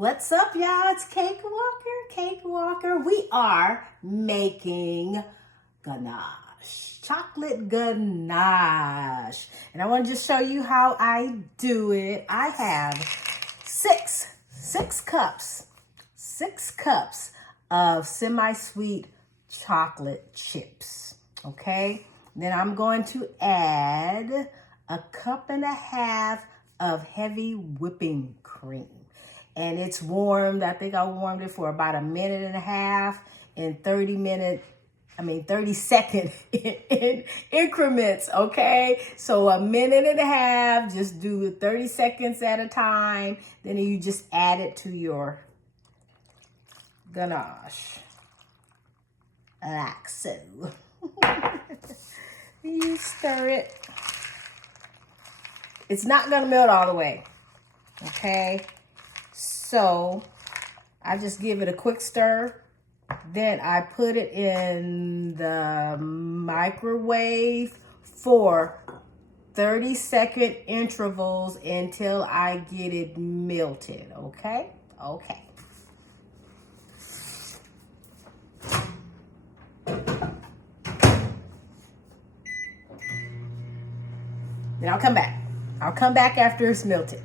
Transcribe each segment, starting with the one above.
What's up, y'all? It's Cake Walker. We are making ganache, chocolate ganache. And I want to just show you how I do it. I have six cups of semi-sweet chocolate chips, okay? Then I'm going to add 1.5 cups of heavy whipping cream. And it's warmed. I think I warmed it for about 1.5 minutes in 30-second increments, okay? So 1.5 minutes, just do it 30 seconds at a time. Then you just add it to your ganache. Like so. You stir it. It's not gonna melt all the way, okay? So I just give it a quick stir. Then I put it in the microwave for 30-second intervals until I get it melted, okay? Okay. Then I'll come back. I'll come back after it's melted.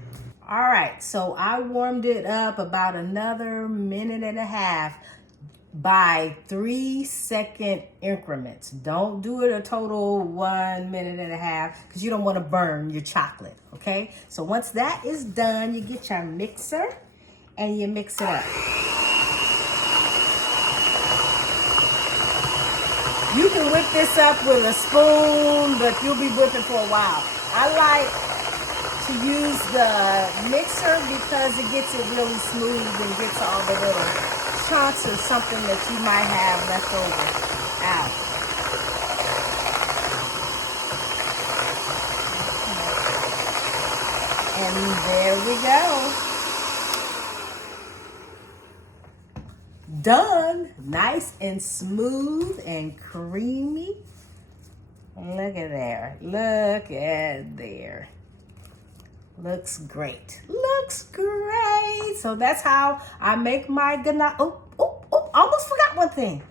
All right, so I warmed it up about another 1.5 minutes by 3-second increments. Don't do it a total 1.5 minutes because you don't want to burn your chocolate, okay? So once that is done, you get your mixer and you mix it up. You can whip this up with a spoon, but you'll be whipping for a while. I like to use the mixer because it gets it really smooth and gets all the little chunks or something that you might have left over out. And there we go. Done. Nice and smooth and creamy. Look at there. Look at there. Looks great. Looks great. So that's how I make my ganache. Almost forgot one thing.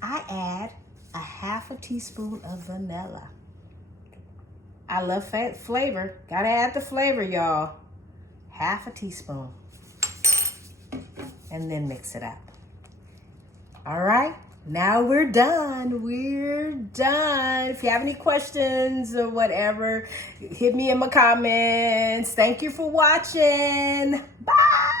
I add 1/2 teaspoon of vanilla. I love flavor. Gotta add the flavor, y'all. 1/2 teaspoon. And then mix it up. All right. Now we're done. We're done. If you have any questions or whatever, hit me in my comments. Thank you for watching. Bye.